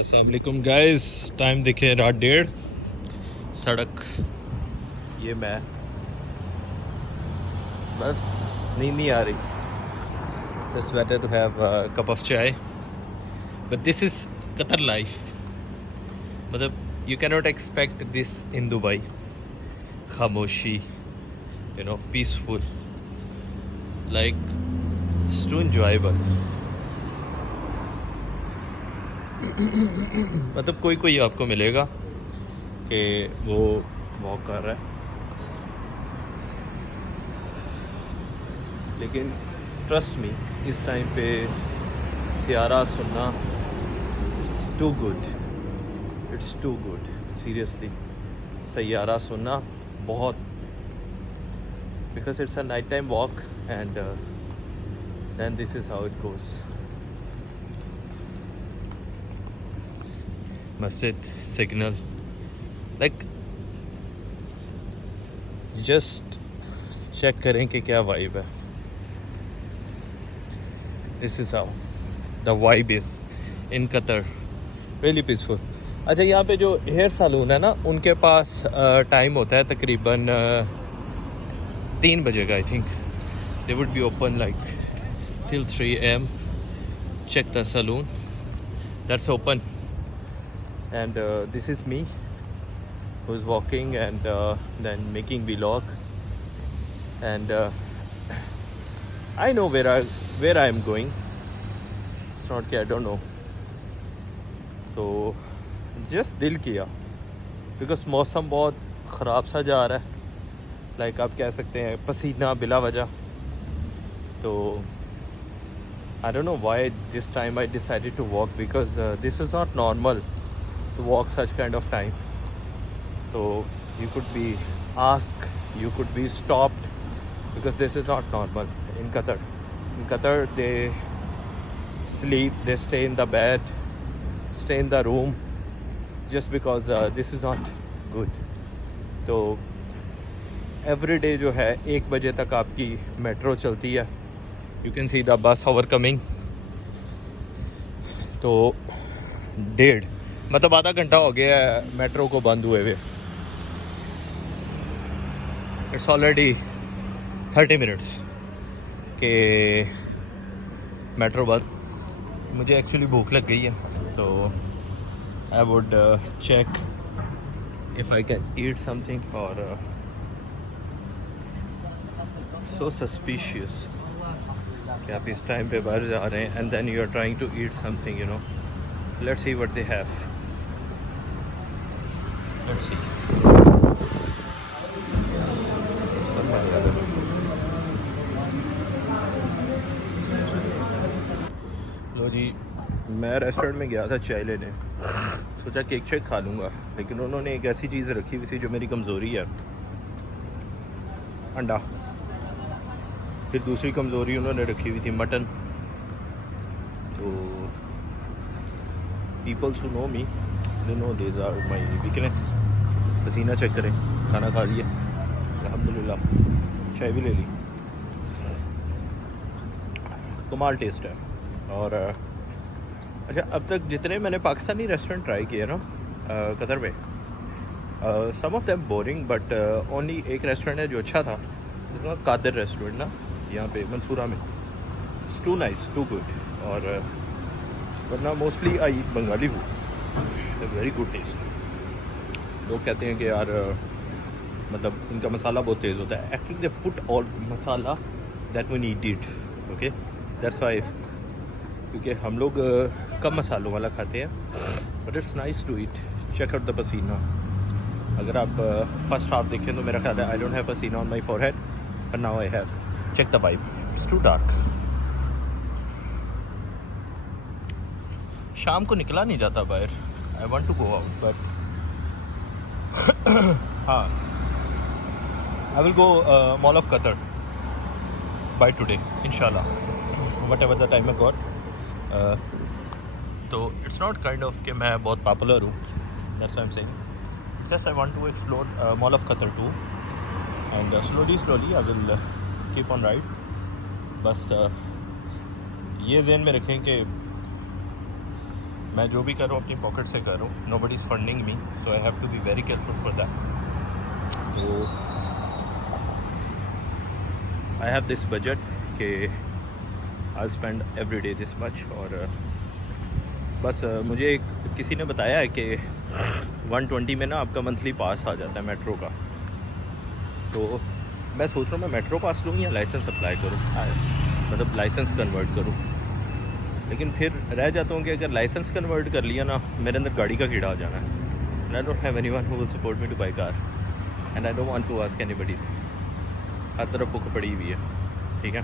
अस्सलाम वालेकुम guys. Time देखे रात 1:30। सड़क ये मैं बस नींद नहीं आ रही। It's better to have a cup of chai, but this is Qatar life. मतलब you cannot expect this in Dubai. Khamoshi, peaceful, like it's too enjoyable. मतलब कोई कोई आपको मिलेगा कि वो वॉक कर रहा है, लेकिन ट्रस्ट मी इस टाइम पे सियारा सुनना it's too good seriously. Saiyaara सुनना बहुत, because it's a night time walk and then this is how it goes. मस्जिद सिग्नल, लाइक जस्ट चेक करें कि क्या वाइब है। This is how the vibe is in Qatar, really peaceful. अच्छा, यहाँ पे जो हेयर सैलून है ना, उनके पास टाइम होता है तकरीबन 3 बजे का। I think they would be open like till 3 AM. Check the saloon that's open, and this is me who's walking and then making vlog, and I know where I am going. It's not that I don't know, तो just दिल किया because मौसम बहुत ख़राब सा जा रहा है, लाइक आप कह सकते हैं पसीना बिला वजह। तो I don't know why this time I decided to walk, because this is not normal to walk such kind of time. So you could be asked, you could be stopped, because this is not normal in Qatar. In Qatar they sleep, they stay in the bed, stay in the room, just because this is not good. तो every day जो है 1 बजे तक आपकी metro चलती है। You can see the bus hour coming. तो 1:30 मतलब आधा घंटा हो गया है मेट्रो को बंद हुए हुए। इट्स ऑलरेडी 30 मिनट्स के मेट्रो बंद। मुझे एक्चुअली भूख लग गई है, तो I would check if I can eat something, और सो सस्पिशियस कि आप इस टाइम पे बाहर जा रहे हैं and then you are trying to eat something, let's see what they have, let's see. लो जी, मैं रेस्टोरेंट में गया था चाय लेने, सोचा केक शेक खा लूँगा, लेकिन उन्होंने एक ऐसी चीज़ रखी हुई थी जो मेरी कमज़ोरी है, अंडा। फिर दूसरी कमज़ोरी उन्होंने रखी हुई थी मटन। तो peoples who know me they know these are my weakness. पसीना चेक करें, खाना खा लिया अल्हम्दुलिल्लाह, चाय भी ले ली, कमाल टेस्ट है। और अच्छा, अब तक जितने मैंने पाकिस्तानी रेस्टोरेंट ट्राई किए ना कतर में, some of them boring, but only एक रेस्टोरेंट है जो अच्छा था, कादिर रेस्टोरेंट ना, यहाँ पे मंसूरा में। It's too nice, too good. और वरना mostly I Bengali food, very good taste. लोग कहते हैं कि यार मतलब इनका मसाला बहुत तेज़ होता है। Actually they put all masala that we needed, okay, that's why, क्योंकि हम लोग कम मसालों वाला खाते हैं, but it's nice to eat. Check out the पसीना। अगर आप फर्स्ट हाफ देखें तो मेरा ख्याल है आई डोंट हैव पसीना on my forehead, but now I have. Check the vibe, it's too dark. शाम को निकला नहीं जाता बाहर, I want to go out, but हाँ, I will go mall of Qatar by today इंशाल्लाह, whatever the time I got. तो it's not kind of कि मैं बहुत पॉपुलर हूँ, that's why I am saying, just I want to explore mall of Qatar too, and slowly I will keep on ride. बस ये ज़हन में रखें कि मैं जो भी कर रहा हूँ अपनी पॉकेट से कर रहा हूँ, nobody is funding me, so I have to be very careful for that. तो आई हैव दिस बजट कि I spend every day this much. और बस मुझे किसी ने बताया है कि 120 में ना आपका मंथली पास आ जाता है मेट्रो का। तो मैं सोच रहा हूँ मैं मेट्रो पास लूँ या लाइसेंस अप्लाई करूँ, मतलब लाइसेंस कन्वर्ट करूँ। लेकिन फिर रह जाता हूँ कि अगर लाइसेंस कन्वर्ट कर लिया ना, मेरे अंदर गाड़ी का कीड़ा आ जाना है। And I don't have anyone who will support me to buy car, and I don't want to ask anybody. हर तरफ बुक पड़ी हुई है, ठीक है।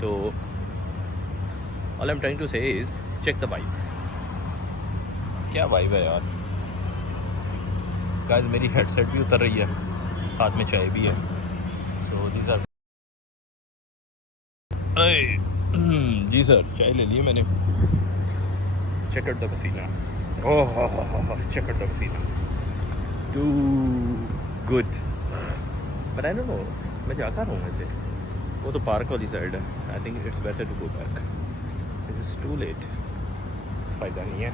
तो all I am trying to say is check the vibe. क्या वाइब है यार गाइस। मेरी हेडसेट भी उतर रही है, हाथ में चाय भी है। सो दीज आर जी सर, चाय ले ली मैंने। चेक आउट द पसीना, ओह चेक आउट द पसीना, too good. But I don't know मैं जा कर रहा हूँ वैसे। वो तो पार्क वाली साइड है। I think it's better to go back, it is too late. फ़ायदा नहीं है।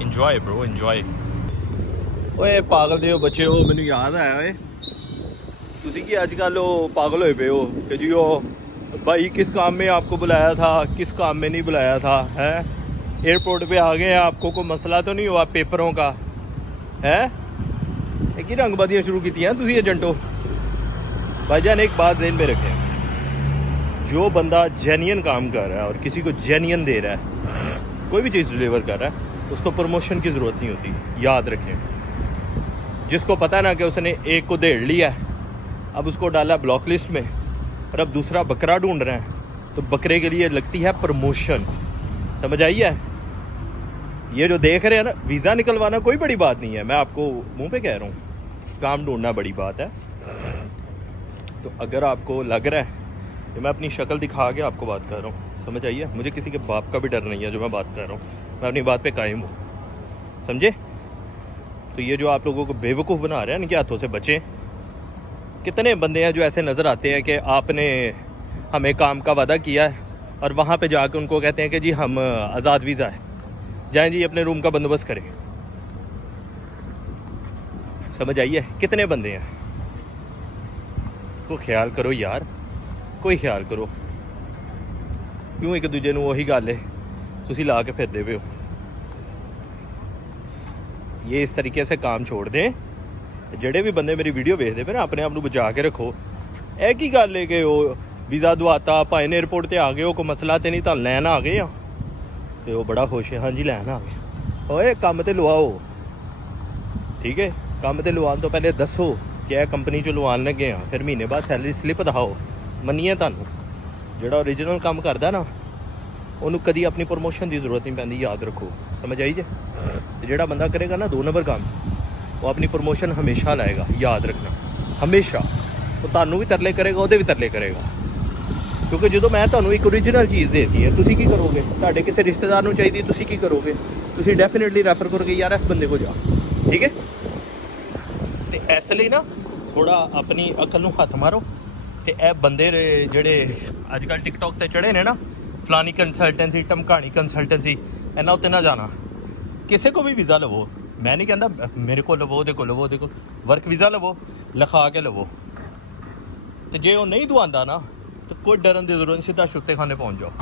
Enjoy bro, enjoy. ओए पागल दे बच्चे हो, मैनू याद आया ओए तुसी की आजकल पागल होए पे हो कि जी भाई किस काम में आपको बुलाया था, किस काम में नहीं बुलाया था, है एयरपोर्ट पे आ गए, आपको कोई मसला तो नहीं हुआ पेपरों का, है एक ही रंगबाजियाँ शुरू की हैं तुसी एजेंटो। भाईजान एक बात ज़हन में रखें, जो बंदा जेन्युइन काम कर रहा है और किसी को जेन्युइन दे रहा है, कोई भी चीज़ डिलीवर कर रहा है, उसको प्रमोशन की ज़रूरत नहीं होती। याद रखें, जिसको पता है ना कि उसने एक को देड़ लिया है, अब उसको डाला ब्लॉक लिस्ट में और अब दूसरा बकरा ढूंढ रहे हैं, तो बकरे के लिए लगती है प्रमोशन। समझ आई है? ये जो देख रहे हैं ना, वीज़ा निकलवाना कोई बड़ी बात नहीं है, मैं आपको मुंह पे कह रहा हूँ, काम ढूंढना बड़ी बात है। तो अगर आपको लग रहा है कि मैं अपनी शक्ल दिखा के आपको बात कर रहा हूँ, समझ आइए, मुझे किसी के बाप का भी डर नहीं है जो मैं बात कर रहा हूँ, मैं अपनी बात पे कायम हूँ, समझे। तो ये जो आप लोगों को बेवकूफ़ बना रहे हैं, इनके हाथों से बचें। कितने बंदे हैं जो ऐसे नज़र आते हैं कि आपने हमें काम का वादा किया है और वहाँ पे जाकर उनको कहते हैं कि जी हम आज़ाद वीज़ा है, जाएं जी अपने रूम का बंदोबस्त करें। समझ आइए, कितने बंदे हैं। कोई ख्याल करो यार, कोई ख्याल करो। क्यों एक दूजे नूं वही गल है तुसी ला के फिरदे पे हो। ये इस तरीके से काम छोड़ दें। ਜਿਹੜੇ भी बंदे मेरी वीडियो देखते पे ना, अपने आप को बचा के रखो। एक ही गल है कि वो वीज़ा दवाता भाई ने एयरपोर्ट पर आ गए, वो कोई मसला तो नहीं, तो लैन आ गए हैं तो वो बड़ा खुश है, हाँ जी लैन आ गए। ओए काम तो लवाओ, ठीक है, काम तो लवाने तो पहले दसो कि कंपनी चो लवान लगे हैं, फिर महीने बाद सैलरी स्लिप दिखाओ। मन्निए तुहानू ਜਿਹੜਾ ओरिजिनल काम करता ना, उन्होंने कभी अपनी प्रमोशन की जरूरत नहीं पैंदी, याद रखो। समझ आई जे? जो बंदा करेगा ना 2 नंबर काम, वो अपनी प्रमोशन हमेशा लाएगा, याद रखना, हमेशा। वो तुहानू भी तरले करेगा, वो भी तरले करेगा, क्योंकि जो मैं तुहानू एक ओरिजिनल चीज़ देती है, तुसी की करोगे? तुहाडे किसी रिश्तेदार नू चाहिए, तुसी की करोगे? तुसी डेफिनेटली रैफर करोगे, यार इस बंदे को जा, ठीक है। तो इसलिए ना थोड़ा अपनी अकल नू हथ मारो। तो यह बंदे जेडे अजकल टिकटॉक ते चढ़े ने ना, फलानी कंसल्टेंसी, टमकानी कंसल्टेंसी, इन्होंने उत्ते ना जाना। किसी को भी वीज़ा लवो, मैं नहीं कहता मेरे को लवो, देखो लवो, देखो वर्क वीज़ा लवो, लिखा के लवो। तो जे वो नहीं दवांदा ना, तो कोई डरन की जरूरत नहीं, सीधा शुक्ते खाने पहुँच जाओ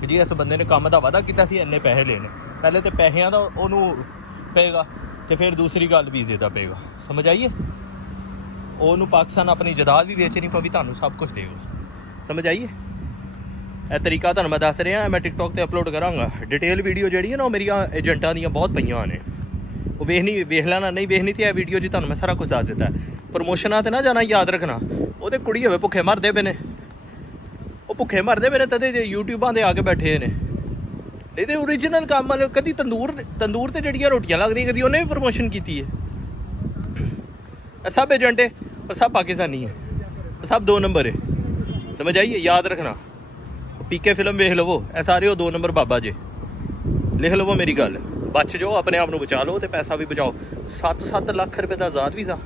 कि जी इस बंदे ने काम का वादा किया सी, इन्ने पैसे लेने। पहले तो पैसों का उन्होंने पेगा, तो फिर दूसरी गल वीज़े का पेगा। समझ आइए? ਉਹਨੂੰ पाकिस्तान अपनी जायदाद भी बेचनी पवी, ਤੁਹਾਨੂੰ सब कुछ देगा। समझ आइए? ਇਹ तरीका ਤੁਹਾਨੂੰ मैं दस रहा, मैं टिकटॉक पर अपलोड कराँगा। डिटेल वीडियो जी है ना, मेरी एजेंटा दी बहुत पईयां ने, वो वेख लेना, नहीं वेखनी तो यह वीडियो जी ਤੁਹਾਨੂੰ मैं सारा कुछ दस दिता है। प्रमोशना तो ना जाना, याद रखना। वो कुड़ी होवे भुखे मरदे पे ने, वो भुखे मरदे पे ने, तदे यूट्यूबां दे आके बैठे ने। नहीं तो ओरिजिनल काम वाले कभी तंदूर ते जड़ियां रोटियां लगदियां, कभी उन्हें भी प्रमोशन की है। सब एजेंट है और सब पाकिस्तानी है, सब 2 नंबर है। समझ आइए? याद रखना। पीके फिल्म वेख लवो, ए सारे हो 2 नंबर बाबा जे, लिख लवो मेरी गल। बच जाओ, अपने आप को बचा लो, तो पैसा भी बचाओ। 7-7 लाख रुपए का आज़ाद वीज़ा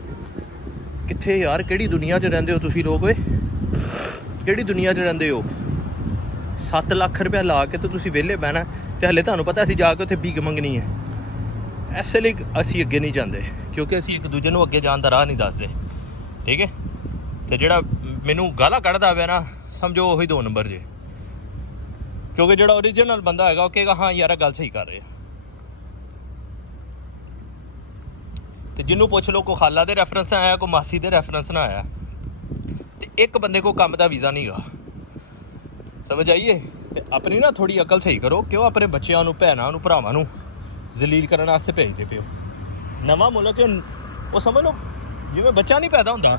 कित्थे यार, किहड़ी दुनिया च रहिंदे हो तुसीं लोग? वे किहड़ी दुनिया च रहिंदे हो? 7 ਲੱਖ ਰੁਪਇਆ ਲਾ ਕੇ ਤੇ ਤੁਸੀਂ ਵਿਹਲੇ ਬਹਿਣਾ ਤੇ ਹਲੇ ਤੁਹਾਨੂੰ ਪਤਾ ਅਸੀਂ ਜਾ ਕੇ ਉੱਥੇ ਭੀਖ ਮੰਗਣੀ ਹੈ। ਇਸੇ ਲਈ ਅਸੀਂ ਅੱਗੇ ਨਹੀਂ ਜਾਂਦੇ ਕਿਉਂਕਿ ਅਸੀਂ ਇੱਕ ਦੂਜੇ ਨੂੰ ਅੱਗੇ ਜਾਣ ਦਾ ਰਾਹ ਨਹੀਂ ਦੱਸਦੇ, ਠੀਕ ਹੈ। ਤੇ ਜਿਹੜਾ ਮੈਨੂੰ ਗਾਲਾਂ ਕੱਢਦਾ ਪਿਆ ਨਾ, ਸਮਝੋ ਉਹੀ 2 ਨੰਬਰ ਜੇ, ਕਿਉਂਕਿ ਜਿਹੜਾ ਓਰੀਜਨਲ ਬੰਦਾ ਹੈਗਾ ਉਹ ਕਹੇਗਾ ਹਾਂ ਯਾਰ ਗੱਲ ਸਹੀ ਕਰ ਰਹੇ। ਤੇ ਜਿਹਨੂੰ ਪੁੱਛ ਲਓ, ਕੋ ਖਾਲਾ ਦੇ ਰੈਫਰੈਂਸ ਆਇਆ, ਕੋ ਮਾਸੀ ਦੇ ਰੈਫਰੈਂਸ ਨਾਲ ਆਇਆ, ਤੇ ਇੱਕ ਬੰਦੇ ਕੋ ਕੰਮ ਦਾ ਵੀਜ਼ਾ ਨਹੀਂ ਗਾ। ਸਮਝ ਆਈਏ। ਤੇ ਆਪਣੀ ਨਾ ਥੋੜੀ ਅਕਲ ਸਹੀ ਕਰੋ, ਕਿਉਂ ਆਪਣੇ ਬੱਚਿਆਂ ਨੂੰ, ਭੈਣਾਂ ਨੂੰ, ਭਰਾਵਾਂ ਨੂੰ ਜ਼ਲੀਲ ਕਰਨ ਵਾਸਤੇ ਭੇਜਦੇ ਪਿਓ। ਨਵਾਂ ਮੁਲਕ ਉਹ ਸਮਝ ਲਓ ਜਿਵੇਂ ਬੱਚਾ ਨਹੀਂ ਪੈਦਾ ਹੁੰਦਾ,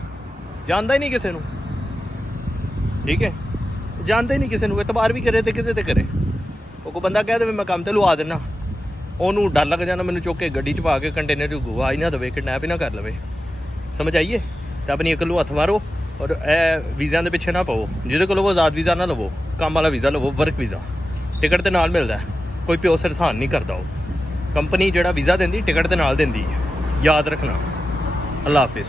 ਜਾਣਦਾ ਹੀ ਨਹੀਂ ਕਿਸੇ ਨੂੰ, ਠੀਕ ਹੈ। ਜਾਣਦਾ ਹੀ ਨਹੀਂ ਕਿਸੇ ਨੂੰ, ਇਤਬਾਰ ਵੀ ਕਰੇ ਤੇ ਕਿਤੇ ਤੇ ਕਰੇ। ਉਹ ਕੋਈ ਬੰਦਾ ਕਹਿ ਦੇਵੇ ਮੈਂ ਕੰਮ ਤੇ ਲਵਾ ਦੇਣਾ, ਉਹਨੂੰ ਡਰ ਲੱਗ ਜਾਣਾ ਮੈਨੂੰ ਚੁੱਕ ਕੇ ਗੱਡੀ 'ਚ ਪਾ ਕੇ ਕੰਟੇਨਰ 'ਚ ਗਵਾ ਹੀ ਨਾ ਦੇਵੇ, ਕਿਡਨੈਪ ਹੀ ਨਾ ਕਰ ਲਵੇ। ਸਮਝ ਆਈਏ। ਤਾਂ ਆਪਣੀ ਅਕਲ ਨੂੰ ਹੱਥ ਮਾਰੋ ਔਰ ਇਹ ਵੀਜ਼ਿਆਂ ਦੇ ਪਿੱਛੇ ਨਾ ਪਾਓ। ਜਿਹਦੇ ਕੋਲ ਉਹ ਆਜ਼ਾਦ ਵੀਜ਼ਾ ਨਾ ਲਵੋ, ਕੰਮ ਵਾਲਾ ਵੀਜ਼ਾ ਲਵੋ, ਵਰਕ ਵੀਜ਼ਾ। ਟਿਕਟ ਦੇ ਨਾਲ ਮਿਲਦਾ, ਕੋਈ ਪਿਓ ਸਰਸਾਨ ਨਹੀਂ ਕਰਦਾ। ਉਹ ਕੰਪਨੀ ਜਿਹੜਾ ਵੀਜ਼ਾ ਦਿੰਦੀ ਟਿਕਟ ਦੇ ਨਾਲ ਦਿੰਦੀ ਹੈ, ਯਾਦ ਰੱਖਣਾ। ਅੱਲਾ ਹਾਫਿਜ਼।